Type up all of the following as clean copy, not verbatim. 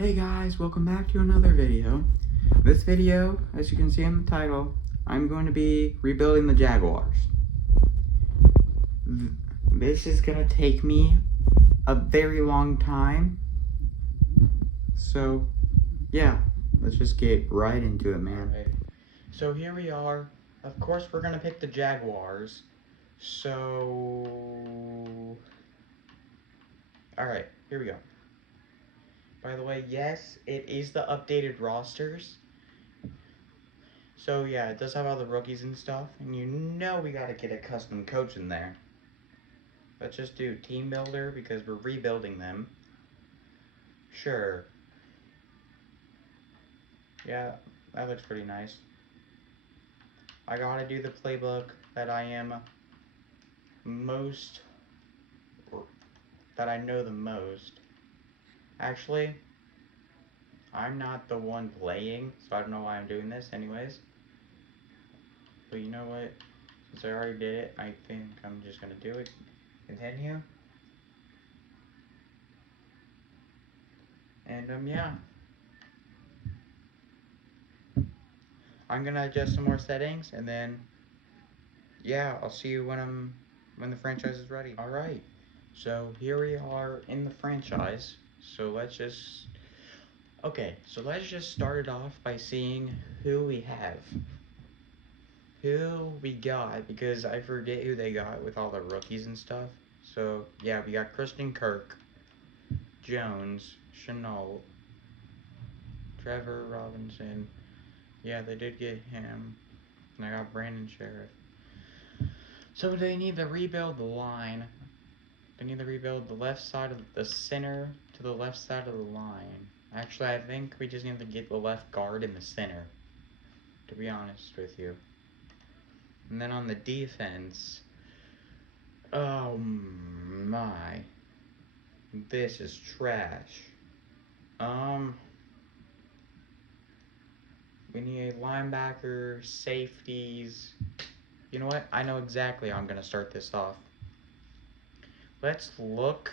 Hey guys, welcome back to another video. This video, as you can see in the title, I'm going to be rebuilding the Jaguars. This is going to take me a very long time. So, yeah, let's just get right into it, man. Right. So here we are. Of course, we're going to pick the Jaguars. So, alright, here we go. By the way, yes, it is the updated rosters. So yeah, it does have all the rookies and stuff, and you know we gotta get a custom coach in there. Let's just do team builder because we're rebuilding them. Sure. Yeah, that looks pretty nice. I gotta do the playbook that I am most, that I know the most. Actually, I'm not the one playing, so I don't know why I'm doing this anyways. But you know what? Since I already did it, I think I'm just gonna do it. Continue. And yeah. I'm gonna adjust some more settings, and then yeah, I'll see you when the franchise is ready. All right, so here we are in the franchise. So let's just start it off by seeing who we have, who we got, because I forget who they got with all the rookies and stuff. So yeah, we got Kristen Kirk, Jones, Chenault, Trevor Robinson. Yeah, they did get him. And I got Brandon Sheriff. So they need to rebuild the line. They need to rebuild the left side of the center to the left side of the line. Actually, I think we just need to get the left guard in the center, to be honest with you. And then on the defense, oh my, this is trash. We need linebacker, safeties. You know what? I know exactly how I'm gonna start this off. Let's look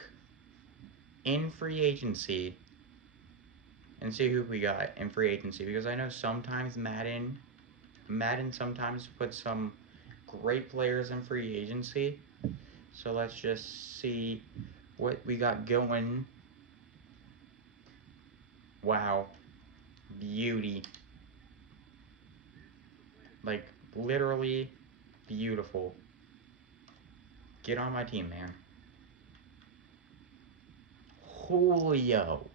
in free agency and see who we got in free agency, because I know sometimes Madden sometimes puts some great players in free agency. So let's just see what we got going. Wow, beauty, like literally beautiful. Get on my team, man. Julio.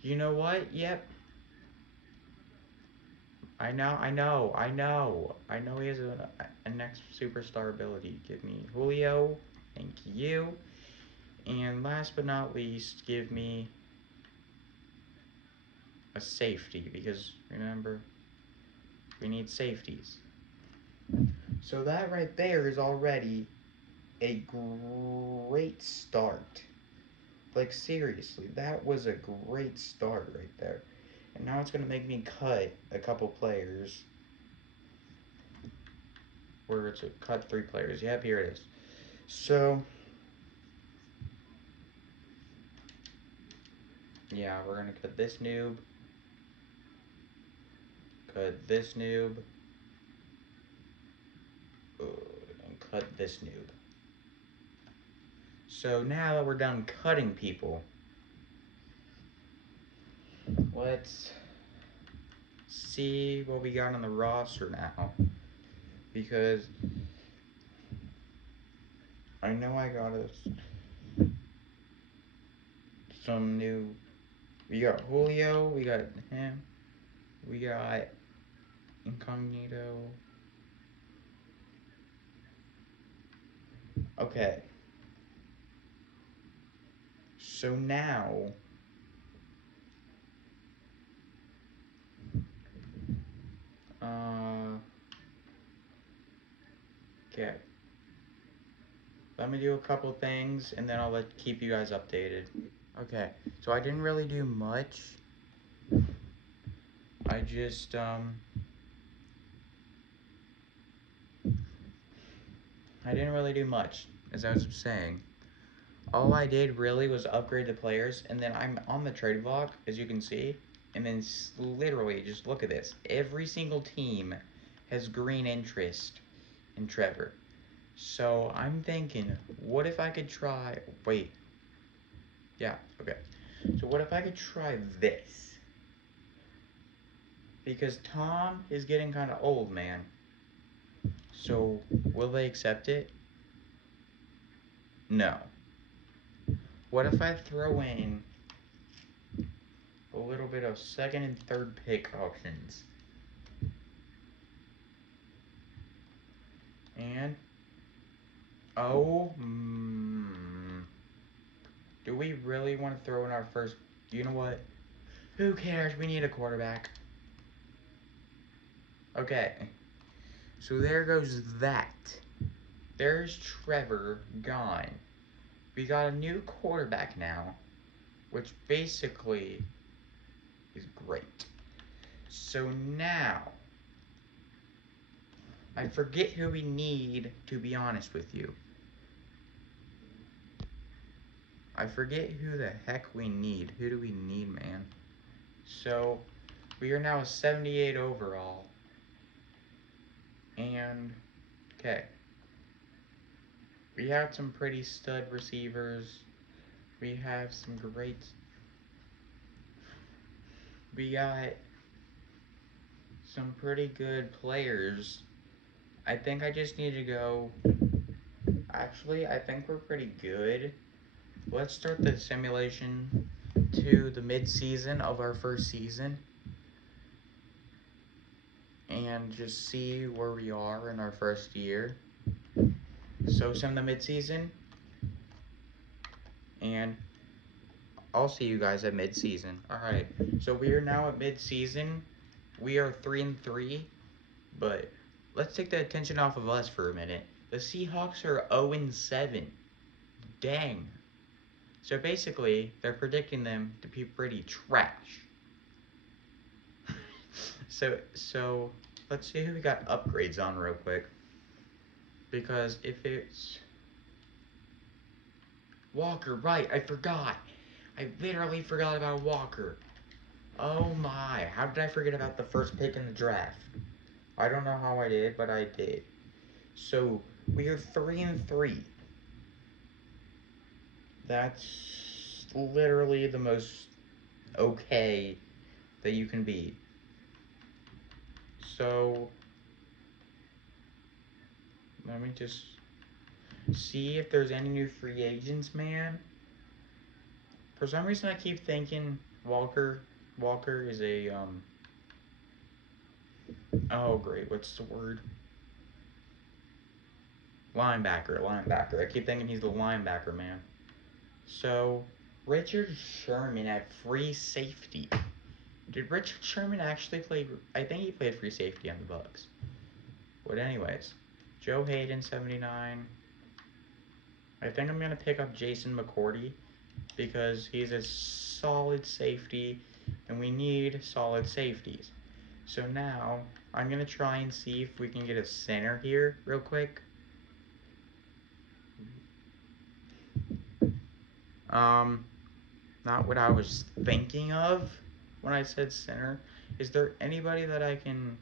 You know what? Yep. I know he has a next superstar ability. Give me Julio. Thank you. And last but not least, give me a safety, because remember, we need safeties. So that right there is already a great start. Like seriously, that was a great start right there. And now it's going to make me cut a couple players. Where it's cut 3 players. Yep, here it is. So, yeah, we're going to cut this noob. Cut this noob. And cut this noob. So now that we're done cutting people, let's see what we got on the roster now. Because I know I got us some new. We got Julio, we got him, we got Incognito. Okay. So now, okay. Let me do a couple things, and then I'll keep you guys updated. Okay, so I didn't really do much. I just, I didn't really do much, as I was saying. all I did really was upgrade the players, and then I'm on the trade block, as you can see, and then literally, just look at this. Every single team has green interest in Trevor. So I'm thinking, what if I could try, wait, yeah, okay. So what if I could try this? Because Tom is getting kind of old, man. So will they accept it? No. What if I throw in a little bit of second and third pick options? And, oh, do we really want to throw in our first, you know what? Who cares? We need a quarterback. Okay. So there goes that. There's Trevor gone. We got a new quarterback now, which basically is great. So now, I forget who we need, to be honest with you. I forget who the heck we need. Who do we need, man? So, we are now a 78 overall. And, okay. We have some pretty stud receivers. We have some great... We got some pretty good players. I think I just need to go... Actually, I think we're pretty good. Let's start the simulation to the mid-season of our first season. And just see where we are in our first year. So sim the mid-season. And I'll see you guys at mid-season. Alright, so we are now at mid-season. We are 3-3. But let's take the attention off of us for a minute. The Seahawks are 0-7. Dang. So basically, they're predicting them to be pretty trash. So let's see who we got upgrades on real quick. Because if it's Walker, right, I forgot. I literally forgot about Walker. Oh my, how did I forget about the first pick in the draft? I don't know how I did, but I did. So, we are 3-3. That's literally the most okay that you can be. So, let me just see if there's any new free agents, man. For some reason, I keep thinking Walker is a, oh great, what's the word? Linebacker. I keep thinking he's the linebacker, man. So, Richard Sherman at free safety. Did Richard Sherman actually play? I think he played free safety on the Bucks. But anyways, Joe Hayden, 79. I think I'm going to pick up Jason McCourty because he's a solid safety, and we need solid safeties. So now, I'm going to try and see if we can get a center here real quick. Not what I was thinking of when I said center. Is there anybody that I can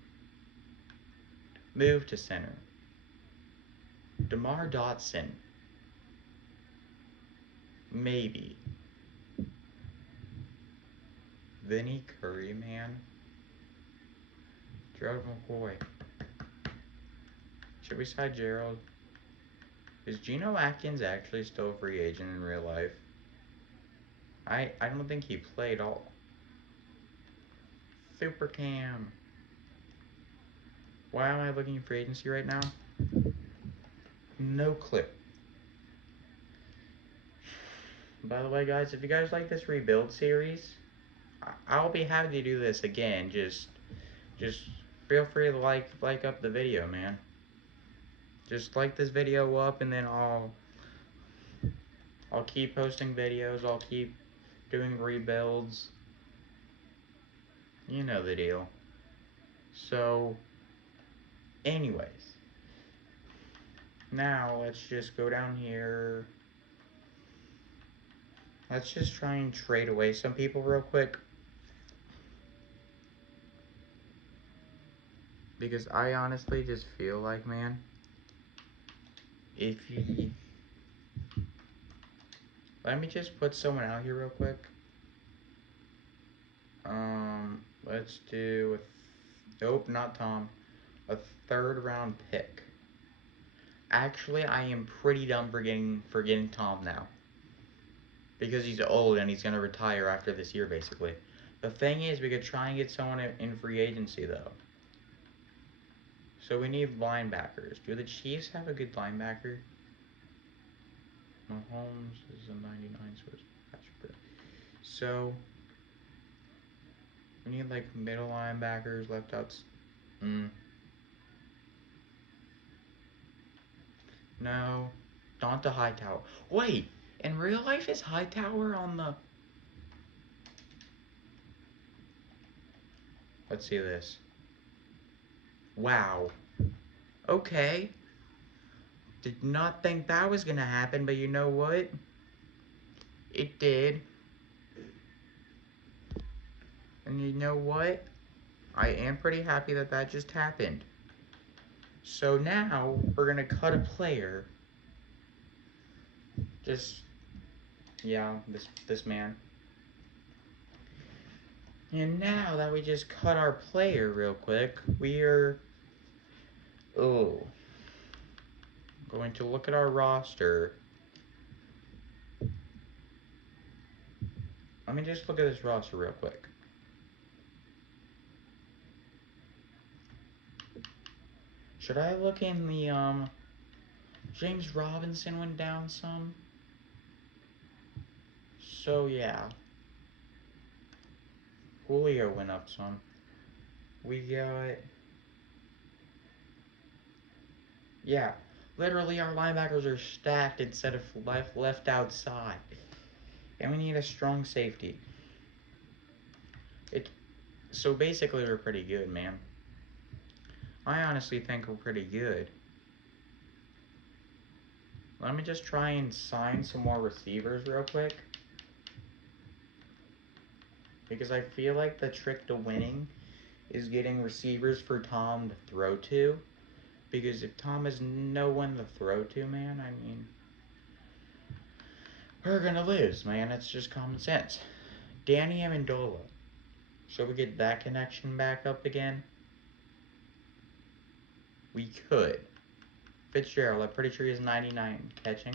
move to center? DeMar Dotson. Maybe. Vinny Curry, man. Gerald McCoy. Should we side Gerald? Is Geno Atkins actually still a free agent in real life? I don't think he played all. Super Cam. Why am I looking for agency right now? No clue. By the way, guys, if you guys like this rebuild series, I'll be happy to do this again. Just feel free to like up the video, man. Just like this video up, and then I'll keep posting videos. I'll keep doing rebuilds. You know the deal. So, anyways, now let's just go down here. let's just try and trade away some people real quick. Because I honestly just feel like, man, if you... Let me just put someone out here real quick. Let's do... Nope, not Tom. A 3rd round pick. Actually, I am pretty dumb for getting Tom now. Because he's old and he's going to retire after this year, basically. The thing is, we could try and get someone in free agency, though. So we need linebackers. Do the Chiefs have a good linebacker? Mahomes is a 99, so it's Patrick. So we need like middle linebackers, left outs. No, not the Hightower. Wait, in real life is Hightower on the... Let's see this. Wow. Okay. Did not think that was gonna happen, but you know what? It did. And you know what? I am pretty happy that that just happened. So now, we're gonna cut a player. Just, yeah, this man. And now that we just cut our player real quick, we are... Oh. Going to look at our roster. Let me just look at this roster real quick. Should I look in the, James Robinson went down some? So, yeah. Julio went up some. We got... Yeah. Literally, our linebackers are stacked instead of left outside. And we need a strong safety. So, basically, we're pretty good, man. I honestly think we're pretty good. Let me just try and sign some more receivers real quick. Because I feel like the trick to winning is getting receivers for Tom to throw to. Because if Tom has no one to throw to, man, I mean... We're gonna lose, man. It's just common sense. Danny Amendola. Should we get that connection back up again? We could. Fitzgerald, I'm pretty sure he has 99 catching.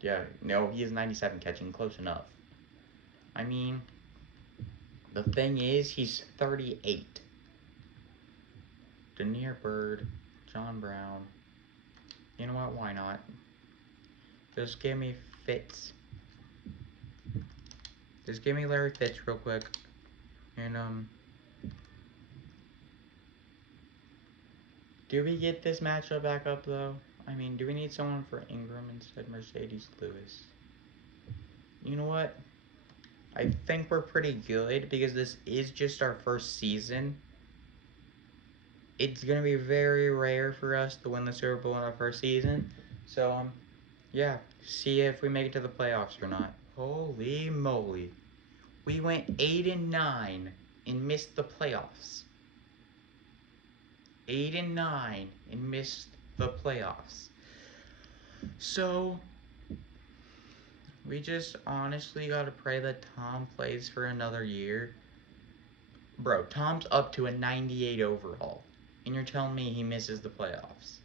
Yeah, no, he has 97 catching. Close enough. I mean, the thing is, he's 38. Denier Bird, John Brown. You know what? Why not? Just give me Fitz. Just give me Larry Fitz real quick. And, do we get this matchup back up, though? I mean, do we need someone for Ingram instead of Mercedes Lewis? You know what? I think we're pretty good because this is just our first season. It's going to be very rare for us to win the Super Bowl in our first season. So, yeah, see if we make it to the playoffs or not. Holy moly. We went 8-9 and missed the playoffs. 8-9 and missed the playoffs. So, we just honestly gotta pray that Tom plays for another year. Bro, Tom's up to a 98 overall. And you're telling me he misses the playoffs.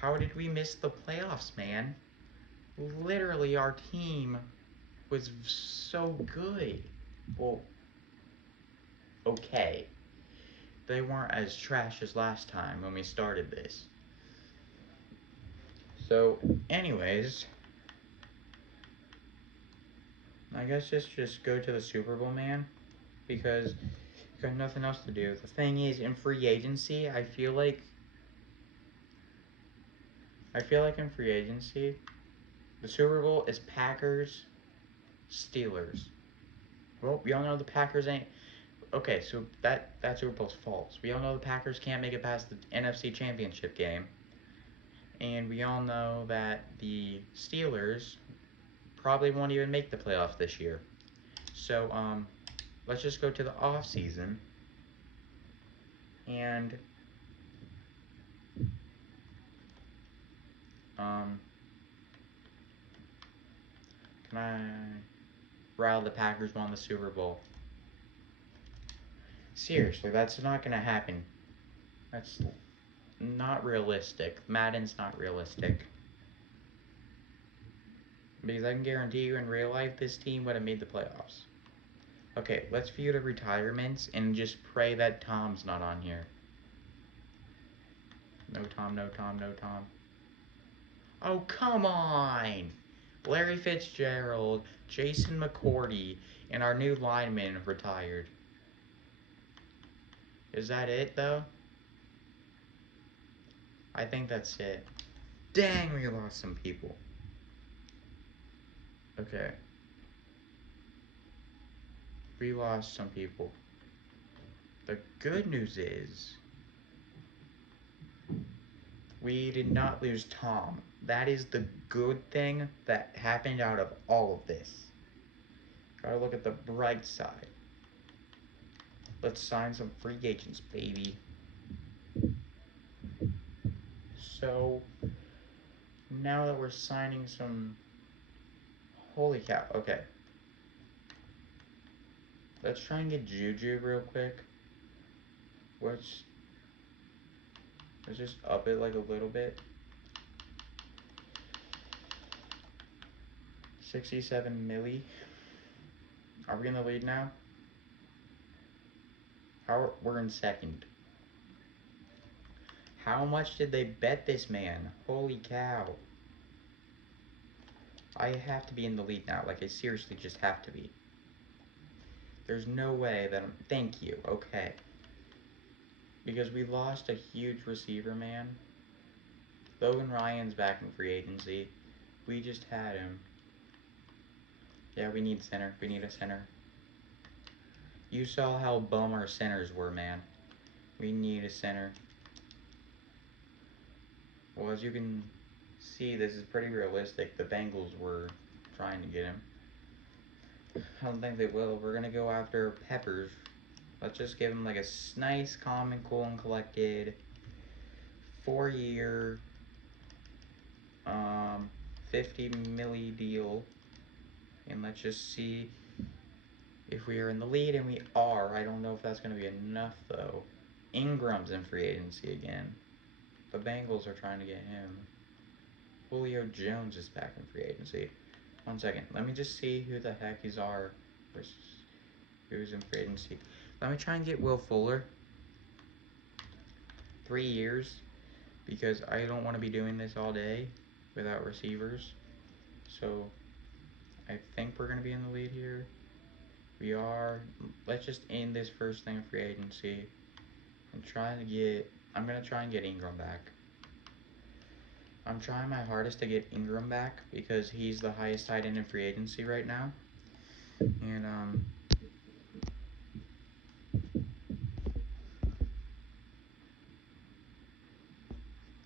How did we miss the playoffs, man? Literally, our team was so good. Well, okay. They weren't as trash as last time when we started this. So, anyways, I guess just go to the Super Bowl, man, because you got nothing else to do. The thing is, in free agency, I feel like in free agency, the Super Bowl is Packers, Steelers. Well, we all know the Packers ain't... Okay, so that Super Bowl's false. We all know the Packers can't make it past the NFC Championship game. And we all know that the Steelers probably won't even make the playoffs this year. So, let's just go to the off season and um, can I rattle the Packers won the Super Bowl? Seriously, that's not gonna happen. That's not realistic. Madden's not realistic. Because I can guarantee you in real life, this team would have made the playoffs. Okay, let's view the retirements and just pray that Tom's not on here. No Tom, no Tom, no Tom. Oh, come on! Larry Fitzgerald, Jason McCourty, and our new lineman retired. Is that it, though? I think that's it. Dang, we lost some people. Okay. We lost some people. The good news is we did not lose Tom. That is the good thing that happened out of all of this. Gotta look at the bright side. Let's sign some free agents, baby. So, now that we're signing some... Holy cow, okay. Let's try and get Juju real quick. Let's just up it like a little bit. 67 milli. Are we in the lead now? We're in second. How much did they bet this man? Holy cow. I have to be in the lead now. Like, I seriously just have to be. There's no way that I'm... Thank you. Okay. Because we lost a huge receiver, man. Logan Ryan's back in free agency. We just had him. Yeah, we need center. We need a center. You saw how bum our centers were, man. We need a center. Well, as you can see, this is pretty realistic. The Bengals were trying to get him. I don't think they will. We're going to go after Peppers. Let's just give him like a nice, calm, and cool and collected 4-year, 50 milli deal. And let's just see if we are in the lead, and we are. I don't know if that's going to be enough, though. Ingram's in free agency again. The Bengals are trying to get him. Julio Jones is back in free agency. 1 second. Let me just see who the heck these are versus who's in free agency. Let me try and get Will Fuller. 3 years. Because I don't want to be doing this all day without receivers. So, I think we're going to be in the lead here. We are. Let's just end this first thing of free agency. I'm going to try and get Ingram back. I'm trying my hardest to get Ingram back because he's the highest tight end in free agency right now. And,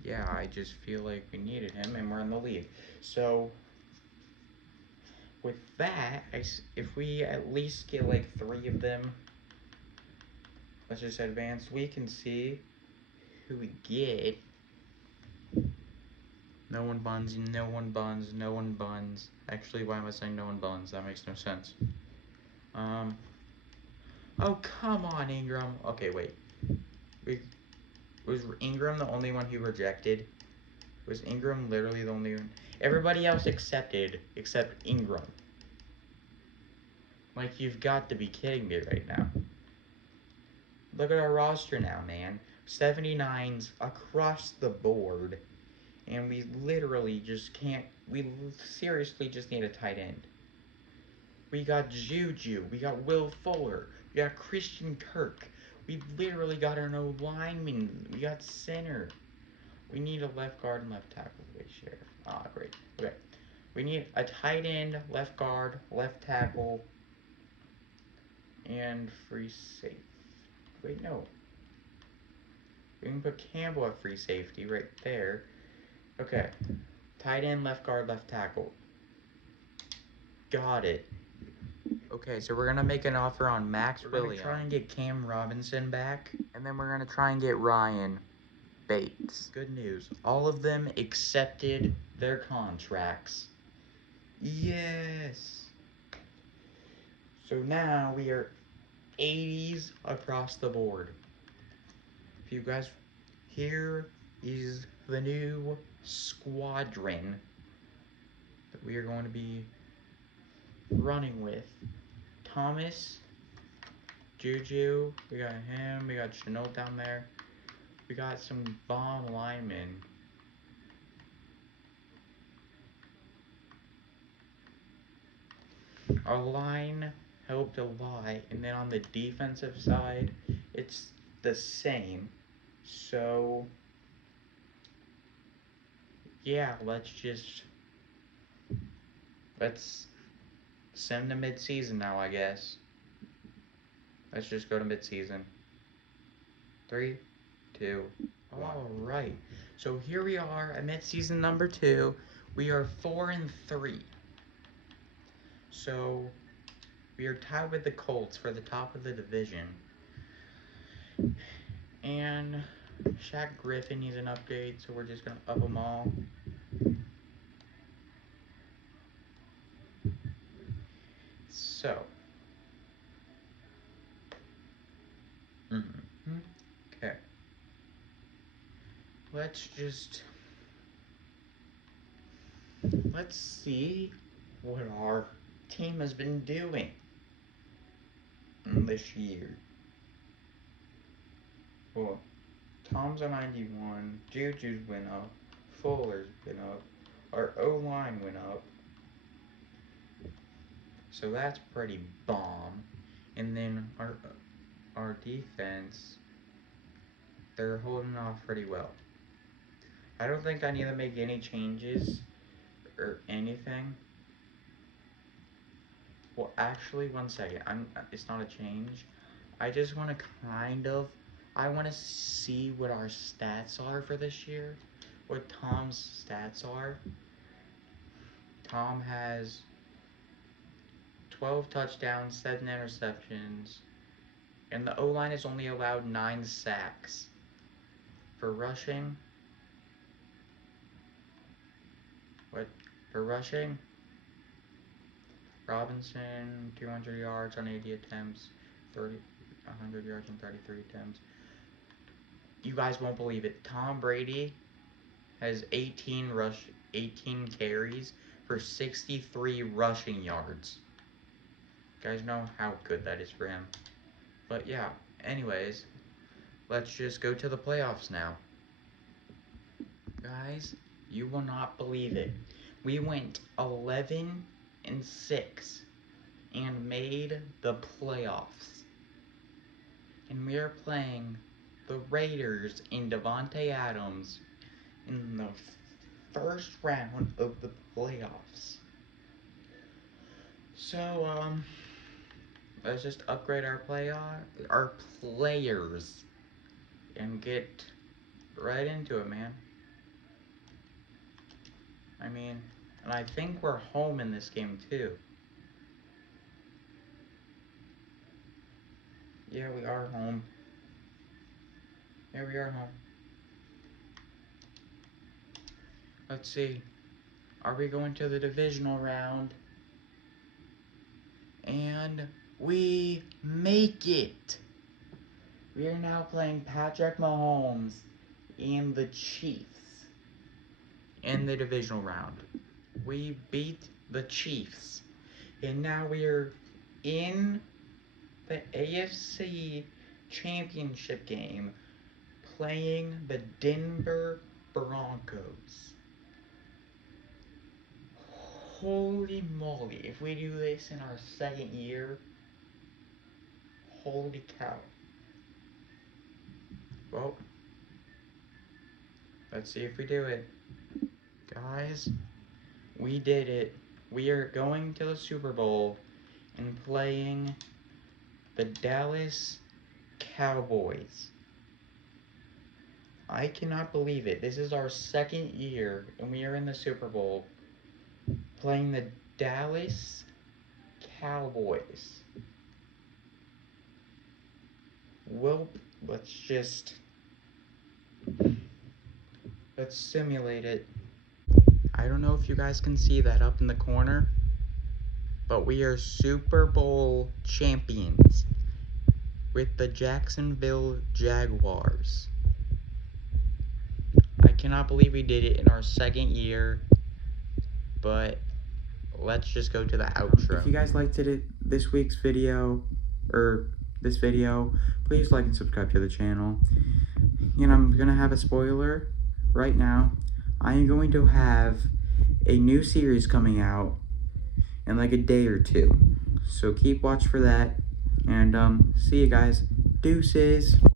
yeah, I just feel like we needed him and we're in the lead. So, with that, if we at least get like 3 of them, let's just advance, we can see who we get. No one buns, no one buns, no one buns. Actually, why am I saying no one buns? That makes no sense. Oh, come on, Ingram. Okay, wait. Was Ingram the only one who rejected? Was Ingram literally the only one? Everybody else accepted, except Ingram. Like, you've got to be kidding me right now. Look at our roster now, man. 79s across the board. And we literally just can't... We seriously just need a tight end. We got Juju. We got Will Fuller. We got Christian Kirk. We literally got our no lineman. We got center. We need a left guard and left tackle. Wait, share. Ah, great. Okay. We need a tight end, left guard, left tackle, and free safety. Wait, no. We can put Campbell at free safety right there. Okay. Tight end, left guard, left tackle. Got it. Okay, so we're going to make an offer on Max Williams. We're going to try and get Cam Robinson back. And then we're going to try and get Ryan Bates. Good news. All of them accepted their contracts. Yes. So now we are 80s across the board. If you guys, here is the new squadron that we are going to be running with. Thomas, Juju, we got him, we got Chanel down there. We got some bomb linemen. Our line helped a lot, and then on the defensive side, it's the same. So, yeah, let's send to mid-season now, I guess. Let's just go to mid-season. 3, 2, 1. Alright, so here we are at mid-season number 2. We are 4-3. So, we are tied with the Colts for the top of the division. And Shaq Griffin needs an upgrade, so we're just going to up them all. So. Okay. Let's see what our team has been doing this year. Well, Tom's a 91, Juju's went up, Fuller's been up, our O-line went up. So that's pretty bomb. And then our defense, they're holding off pretty well. I don't think I need to make any changes or anything. Well, actually, one second. It's not a change. I just want to I want to see what our stats are for this year. What Tom's stats are. Tom has 12 touchdowns, 7 interceptions, and the O-line has only allowed 9 sacks. For rushing, Robinson, 200 yards on 80 attempts, 100 yards on 33 attempts. You guys won't believe it. Tom Brady has 18 carries for 63 rushing yards. You guys know how good that is for him. But yeah, anyways, let's just go to the playoffs now. Guys, you will not believe it. We went 11-6 and made the playoffs. And we are playing the Raiders in Devontae Adams in the first round of the playoffs. So, let's just upgrade our players and get right into it, man. I mean, and I think we're home in this game too. Yeah, we are home. Yeah, we are home. Let's see. Are we going to the divisional round? And we make it. We are now playing Patrick Mahomes and the Chiefs in the divisional round. We beat the Chiefs. And now we are in the AFC Championship Game playing the Denver Broncos. Holy moly, if we do this in our second year, holy cow. Well, let's see if we do it. Guys, we did it. We are going to the Super Bowl and playing the Dallas Cowboys. I cannot believe it. This is our second year, and we are in the Super Bowl playing the Dallas Cowboys. Well, let's simulate it. I don't know if you guys can see that up in the corner, but we are Super Bowl champions with the Jacksonville Jaguars. I cannot believe we did it in our second year, but let's just go to the outro. If you guys liked this week's video, or this video, please like and subscribe to the channel. And I'm gonna have a spoiler right now. I am going to have a new series coming out in like a day or two, so keep watch for that. And see you guys. Deuces.